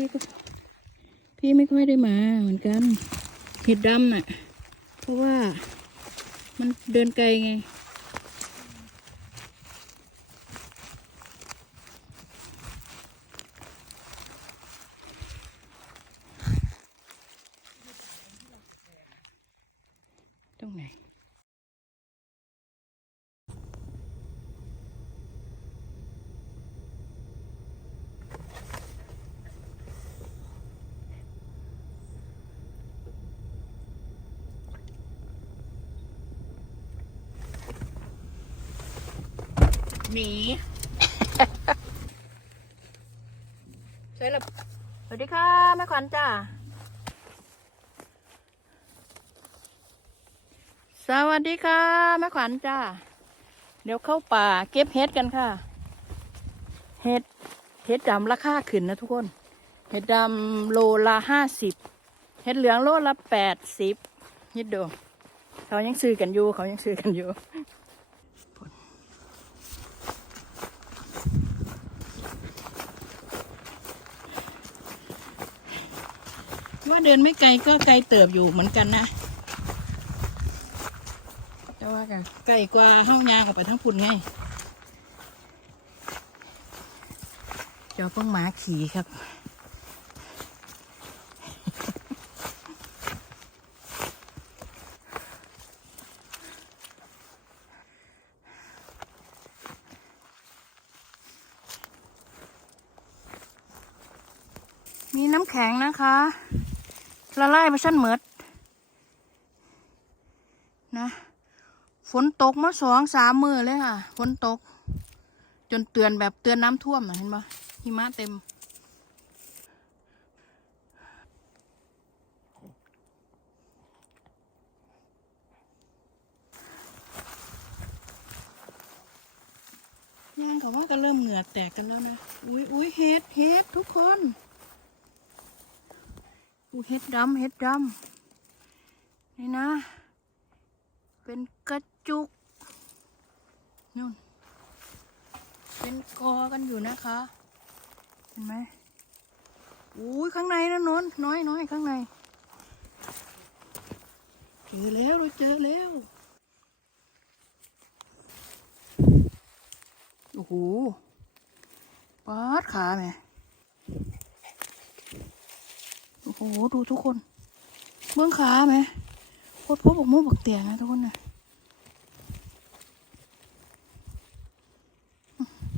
พี่ก็ พี่ไม่ค่อยได้มาเหมือนกันเห็ดดำอะ เพราะว่ามันเดินไกลไง หนีใช่ละสวัสดีค่ะแม่ขวัญจ้าสวัสดีค่ะแม่ขวัญจ้าเดี๋ยวเข้าป่าเก็บเห็ดกันค่ะ เห็ดเห็ดดำราคาขึ้นนะทุกคน เห็ดดำโลละห้าสิบเห็ดเหลืองโลละแปดสิบยิดดูเขายังซื้อกันอยู่ เขายังซื้อกันอยู่ ว่าเดินไม่ไกลก็ไกลเติบอยู่เหมือนกันนะแต่ว่ากันไกลกว่าห้องยางออกไปทั้งพุ่นไงเจ้าเพิ่งหมาขี่ครับ มีน้ำแข็งนะคะ ละลายไป ชั้นเหมือดนะ ฝนตกมาสองสามมือเลยค่ะ ฝนตก จนเตือนแบบเตือนน้ำท่วมเห็นปะหิมะเต็ม ย่างเขาว่าก็เริ่มเหงื่อแตกกันแล้วนะ อุ้ยอุ้ยเฮ็ดเฮ็ดทุกคน อู้เฮ็ดดำเฮ็ดดำนี่นะ เป็นกระจุกนู่น เป็นกอกันอยู่นะคะ เห็นไหมอุ้ยข้างในนะนนน้อยน้อยข้างใน เจอแล้วเราเจอแล้วโอ้โหปาดขาแม่ โอ้โหดูทุกคน เบื้องขาไหมโคตรพบบอกมุกบักเตียงนะทุกคนนะ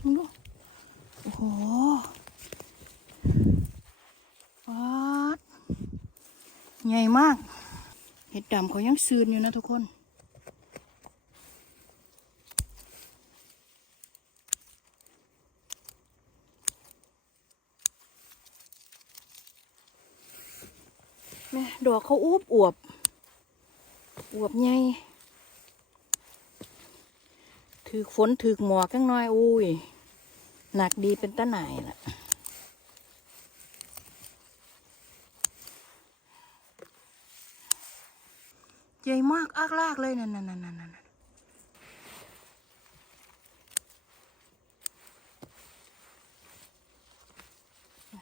มึงดูโอ้โหวัดใหญ่มาก เห็ดดำเขายังซืนอยู่นะทุกคน แม่ดอกเขาอวบอวบอวบใหญ่ถือฝนถือหมอกจังน้อยอุ้ยหนักดีเป็นตะหน่ายล่ะใหญ่มากอากลากเลยนั่นนั่นนั่นนั่นนั่น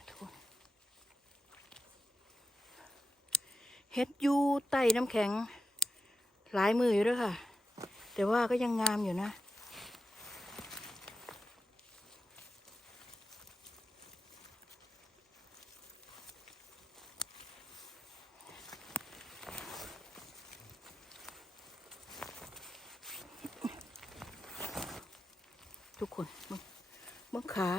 ทุกคน เฮ็ดยูใต้น้ำแข็ง หลายมืออยู่ด้วยค่ะ แต่ว่าก็ยังงามอยู่นะทุกคนมึงมึงขา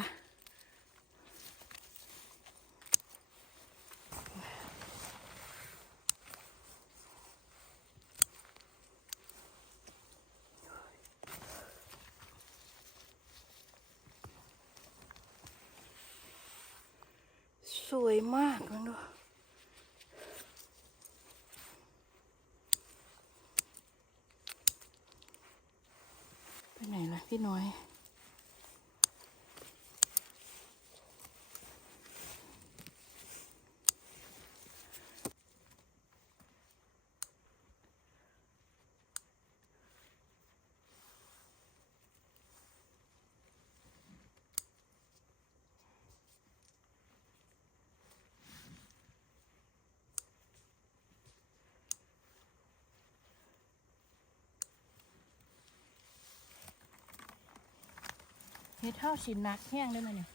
สวยมากนะดูไปไห นะพี่น้อย เฮ็ดเท่าสินนักแห้งได้ไหมเนี่ย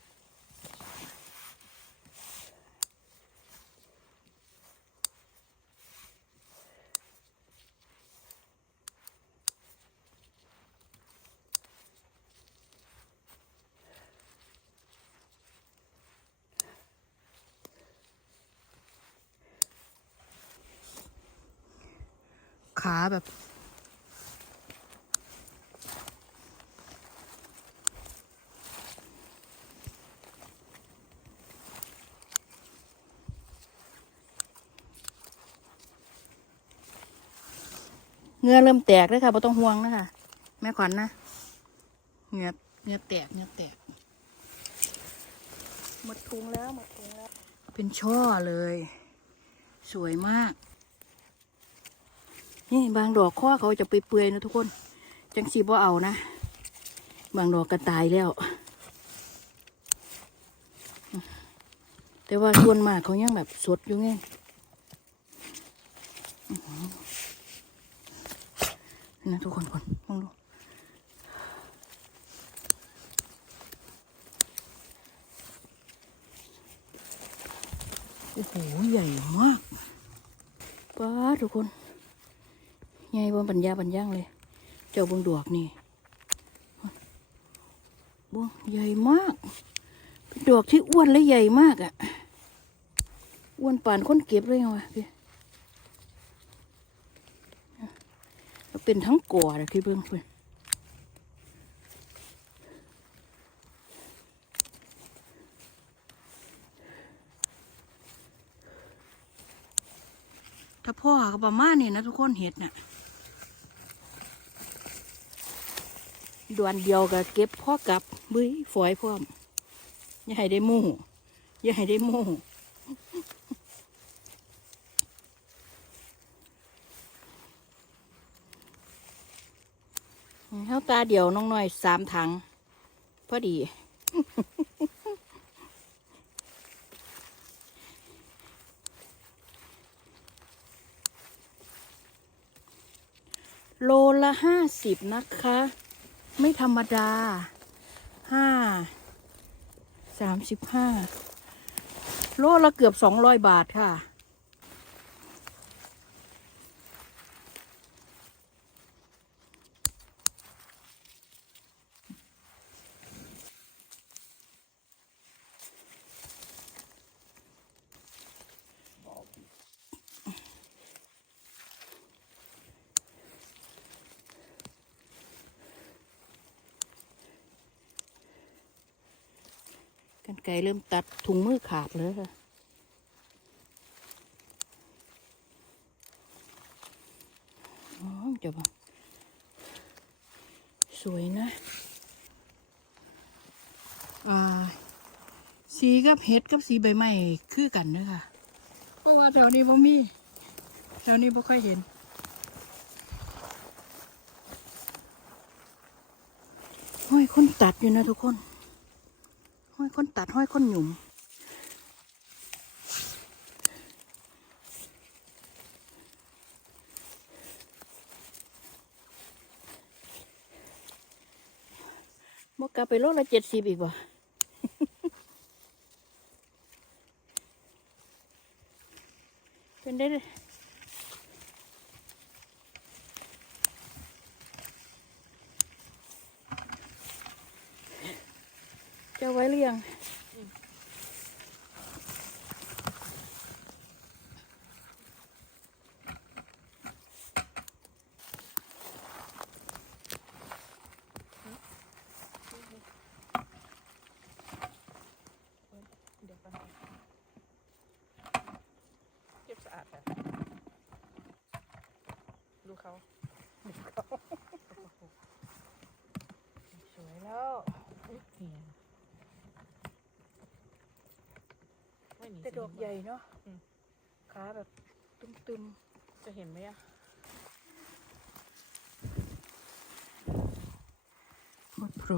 ขาแบบ เงือเริ่มแตกเลยค่ะไม่ต้องห่วงนะคะแม่ขวัญนะเงือเงือแตกเงือแตกหมดทุงแล้วหมดทุงแล้ว เป็นช่อเลย สวยมาก นี่บางดอกข้อเขาจะไปเปื่อยๆนะทุกคน จังสีบ่เอานะ บางดอกก็ตายแล้ว แต่ว่าส่วนมากเขายังแบบสดอยู่ไง นะทุกคนคนมองดูโอ้โหใหญ่มากป้าทุกคนใหญ่บนปัญญาปัญญังเลย เจ้าเบงดวกนี่บวงใหญ่มาก เป็นดอกที่อ้วนและใหญ่มากอะ่ะ อ้วนป่านคนเก็บเลยเหรอพี่ เป็นทั้งก่อเลยคือเบิ่งเพิ่นถ้าพ่อก็ประมาณนี้นะทุกคนเห็ดน่ะดวนเดียวก็เก็บพ่อกลับบุ้ยฝอยพร้อมอย่าให้ได้มู่อย่าให้ได้มู่ เท่าตาเดียวน้องน้อยสามถัง พอดี โลละห้าสิบนะคะ ไม่ธรรมดาห้าสามสิบห้าโลละเกือบสองร้อยบาทค่ะ กันไกรเริ่มตัดถุงมือขาดเลยค่ะอ๋อจะบอกสวยนะอ่าสีกับเห็ดกับสีใบไม้คือกันเนอะค่ะเพราะว่าแถวนี้บ่มีแถวนี้บ่ค่อยเห็นห้ยคนตัดอยู่นะทุกคน คนตัดห้อยคนหยุมบกกลับไปโลละเจ็ดสิบอีกว่ะเป็นได้เลยจะไว้หรือยัง เดี๋ยวก่อน เก็บสะอาดแบบดูเขาสวยแล้วอุ๊ยเหียไม่หนีแต่ดอกใหญ่เนาะอืมขาแบบตึมจะเห็นไหมอะๆโคตรโปร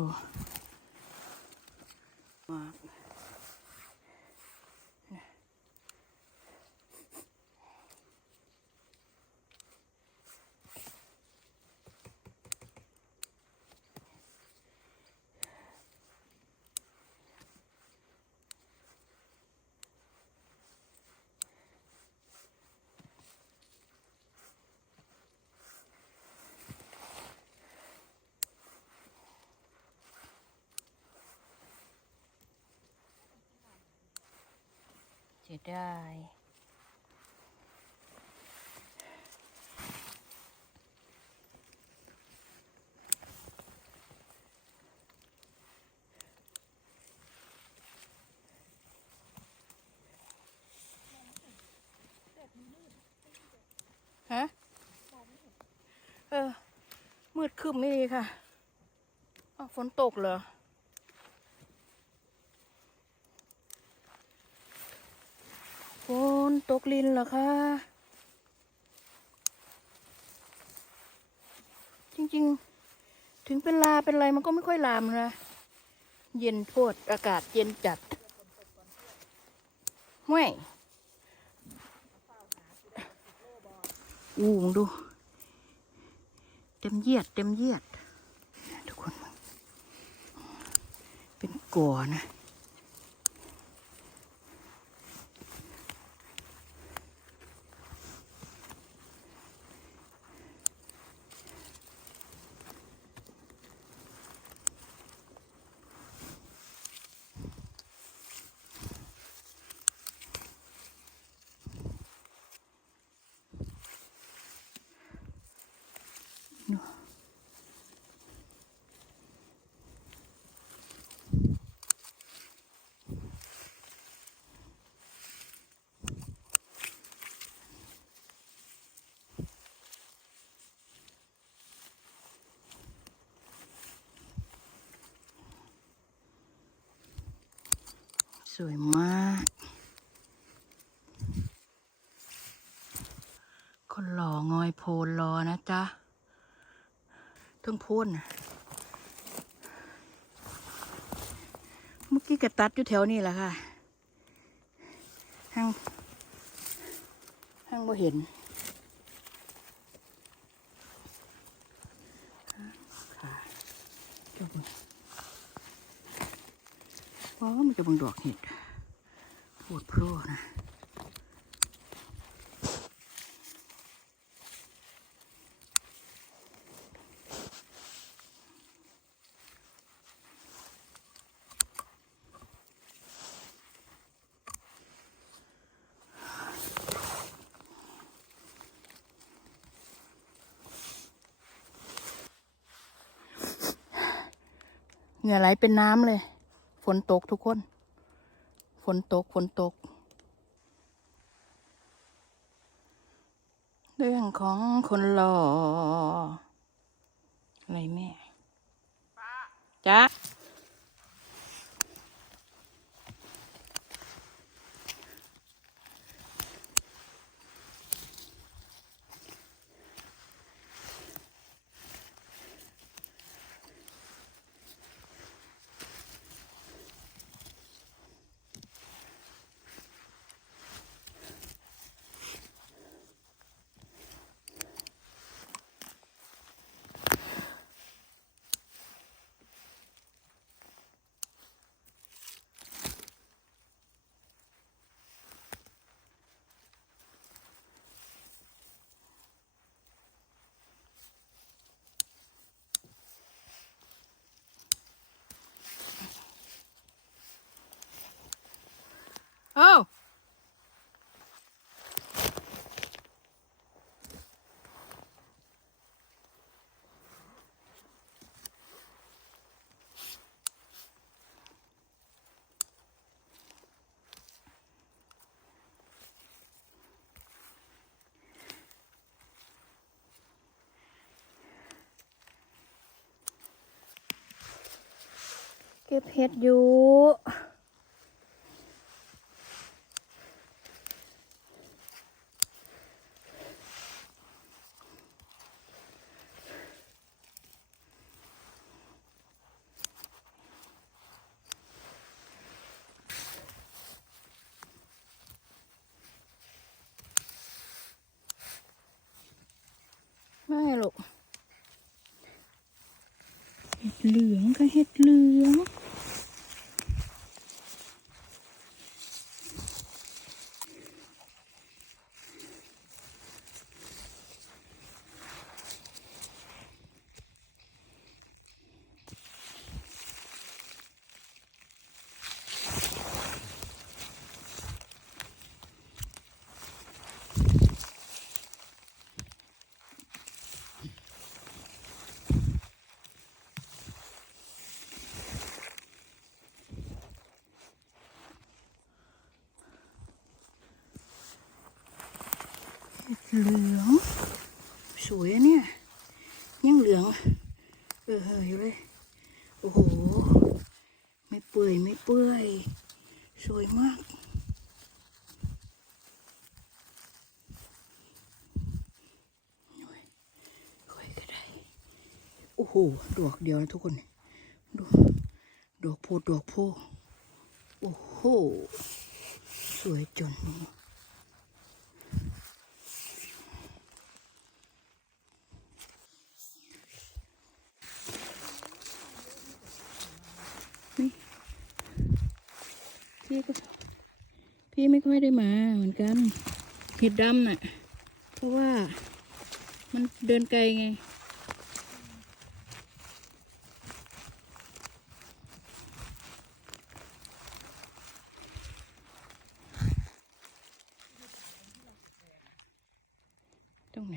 สียดายฮะเออ มืดครึ้มไม่ค่ะอ้าวฝนตกเหรอ ฝนตกลินเหรอคะ จริงๆ ถึงเป็นลาเป็นอะไรมันก็ไม่ค่อยลามนะ เย็นโพดอากาศเย็นจัดห้วยอู้มึงดู เต็มเยียด เต็มเยียด ทุกคน เป็นก่อนะ วยมาก คนหล่องอยโพลรอนะจ๊ะเพิ่งพูดนเมื่อกี้กระตัดอยู่แถวนี้แหละค่ะห้างห้างบ่เห็นค่ะจบ ว้ามันจะบังดอกเห็ดปวดโพร่นะเหงื่อไหลเป็นน้ำเลย นตกทุกคน ฝนตก ฝนตก เรื่องของคนหล่ออะไรแม่จ๊ะ เอ้าเก็บเห็ดอยู่ ไม่หรอก เห็ดเหลืองก็เห็ดเหลือง เหลือง สวยอะเนี่ยยังเหลือง เออเฮ้ยเลย โอ้โห ไม่เปื่อยไม่เปื่อย สวยมาก โอ้โห ดอกเดียวนะทุกคนดูดอกโพดดอกโพ โอ้โห สวยจนนี่นี่ พี่ก็พี่ไม่ค่อยได้มาเหมือนกันผิดดำน่ะ เพราะว่ามันเดินไกลไง ตรงไหน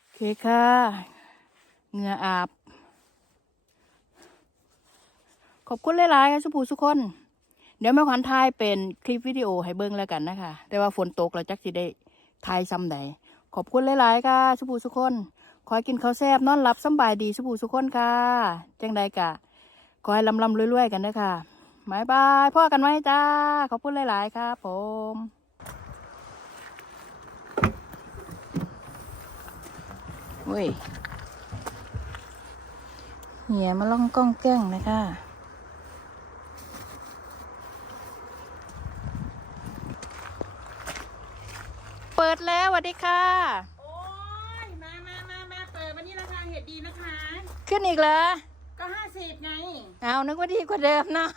โอเคค่ะ เหงื่ออาบ ขอบคุณหลายๆค่ะสุภูสุกคน เดี๋ยวแม่ขวัญทายเป็นคลิปวิดีโอให้เบิ่งแล้วกันนะคะ แต่ว่าฝนตกเราจักสิได้ทายซ้ำใดขอบคุณหลายๆค่ะสุภูสุกคน ขอให้กินข้าวแซ่บนอนหลับสบายดีสุภูสุกคนค่ะจังใดกะขอให้ลำลำรวยๆกันนะคะบายบายพ่อกันไหมจ้า ขอบคุณหลาย ๆ ครับผมเว้ยเหียมาล่องกล้องแก้งนะคะ เปิดแล้วสวัสดีค่ะ โอ้ยมามามามาเปิดวันนี้ราคาเห็ดดีนะคะ ขึ้นอีกเหรอก็ห้าสิบไงเอานึกว่าดีกว่าเดิมเนาะ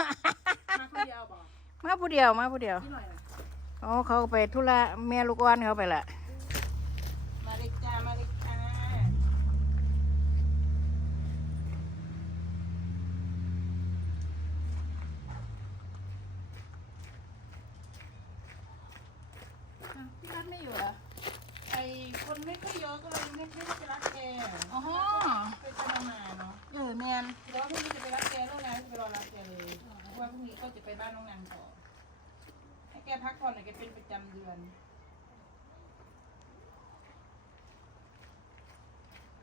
มาคนเดียวบอกมาผู้เดียวมาผู้เดียวนี่หน่อยนะอ๋อเขาไปธุระเมียลูกอ่อนเขาไปละ มาเลยจ้า มาเลยจ้า พี่รัฐไม่อยู่เหรอไอคนไม่ค่อยเยอะก็เลยไม่ไม่ได้ไปรับแกอ๋อไปไปมามาเนาะเออแมนแล้วพรุ่งนี้จะไปรับแกแล้วนะจะไปรอรับแกเลยเพราะว่าพรุ่งนี้ก็จะไปบ้านน้องนันต่อให้แกพักผ่อนหน่อยแกเป็นประจำเดือน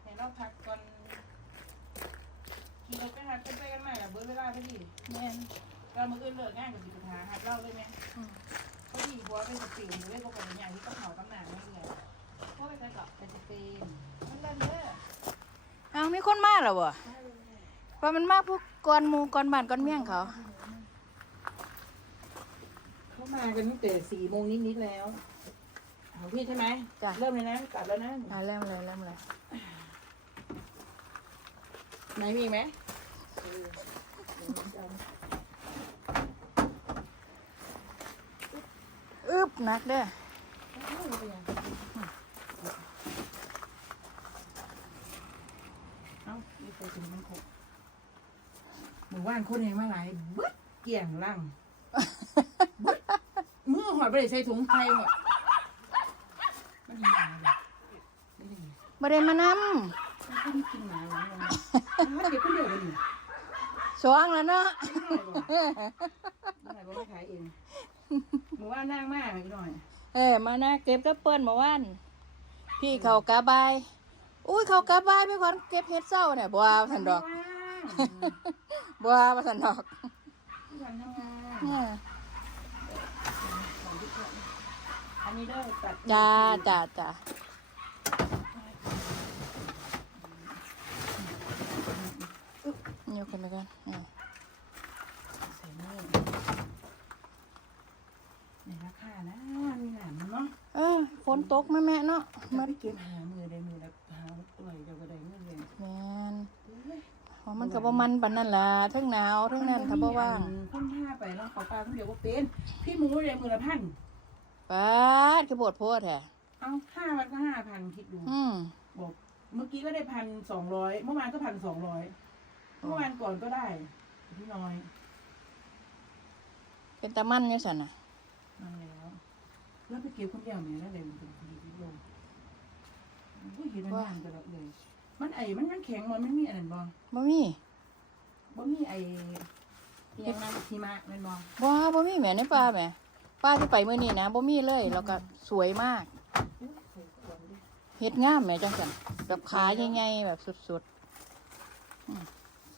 ให้เราพักก่อนขี่รถไปหาเป็นไปกันใหม่อะเบิร์เวลาพอดีแมนเรามืออื่นเลิกงานกับสิบหาหัดเล่าได้ไหมอื มพอดีบัวเป็นสติวหรือเป็นปกติอย่างที่ต้องเผาตำหนักไม่เลยเพราะไปใช้กับเป็นสเปนมันเล่นเด้อเอามีคนมาแล้วบ่ว่ามันมาพวกก่อนหมูก่อนบ้านก่อนเมี่ยงเขาเขามากันตั้งแต่สี่โมงนิดๆแล้วของพี่ใช่ไหมจ้ะเริ่มเลยนะกลับแล้วนะอ่าเริ่มเลยเริ่มเลย ไหนมีอีกไหม อึบหนักเด้อเอ้านี่ไปถึงมันครบหมู่บ้านคนเองมาหลายบึ๊ดเกี่ยงลังบึ๊ดมือหอยไปใส่ถุงไทยหมดมันเห็นหมาเลยไม่ได้ไงบ่ได้มานมันไม่ได้กินหมาหรอกมันเก็บคนเดียวเลยนี่ำสว่างแล้วเนาะ ไม่ได้บอกไม่ขายเอง หมู่บ้านนั่งมากพี่หน่อยเออมานะเก็บก็เปิ้นเมื่อวานพี่เขากาบาย อุ้ยเขากาบายไปก่อนเก็บเฮ็ดเศร้าเนี่ยบัวาสันดอกบัวาสันดอกวันทำงานเนี่ยอันนี้เด้อตัดจ้าจ้าจ้าอึ๊บยกขึ้นไปก่อนอ่า ใส่นี่ในราคานะมีหนามเนาะ เออ ฝนตกแม่แม่เนาะมัมันนเก็บหามือได้มือละหาตัวเดียวก็ได้เงินเลยแมนอ๋อมันก็บ่มันปานนั้นล่ะเทั้งหนาวเทั้งนั้นถ้าบ่ว่างพุ่นท่าไปแล้วเขาปลาคนเดียวก็เป็นพี่หมูเลยมือละพันปาดคือโบดโพดแท้เอาห้าวันก็ห้าพันคิดดู อืมบอกเมื่อกี้ก็ได้พันสองร้อยเมื่อวานก็พันสองร้อยเมื่อวานก่อนก็ได้พี่น้อยเป็นตะมันอยู่ซั่นน่ะมาแล้ว แล้วไปเก็บคนเดียวเนี่ยนั่นเลยมันเป็นดีที่ลงอุ้ยเห็นมันย่างกันเลย มันไอ้มันมันแข็งมันไม่มีอันนั้นบ่บ่มีบ่มีไอ้เอียงนะหิมะแม่นบ่บ่บ่มีแหม่ในป่าแหม่ป้าที่ไปเมื่อนี้นะบ่มีเลยแล้วก็สวยมากเฮ็ดงามแหม่จังกันแบบขาใหญ่ๆแบบสุด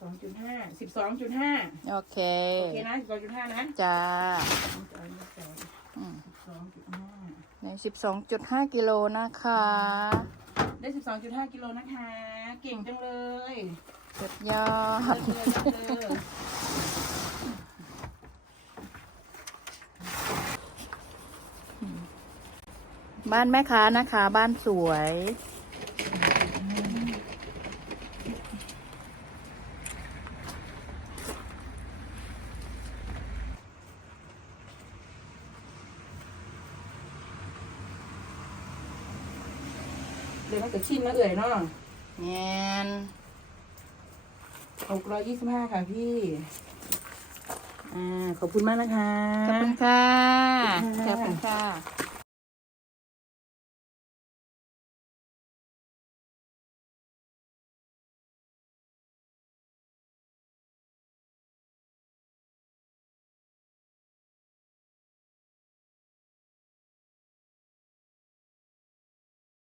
สองจุดห้าสิบสองจุดห้าๆโอเค โอเคนะสิบสองจุดห้านะ จ้า สิบสองจุดห้ากิโลนะคะ ได้สิบสองจุดห้ากิโลนะคะ เก่งจังเลยสุดยอดเลิศเลยเลิศเลยบ้านแม่ค้านะคะ บ้านสวย มันจะชิมมาเอื่อยเนาะแงนหกร้อยยี่สิบห้าค่ะพี่ อ่า ขอบคุณมากนะคะ ขอบคุณค่ะขอบคุณค่ะขอบคุณค่ะ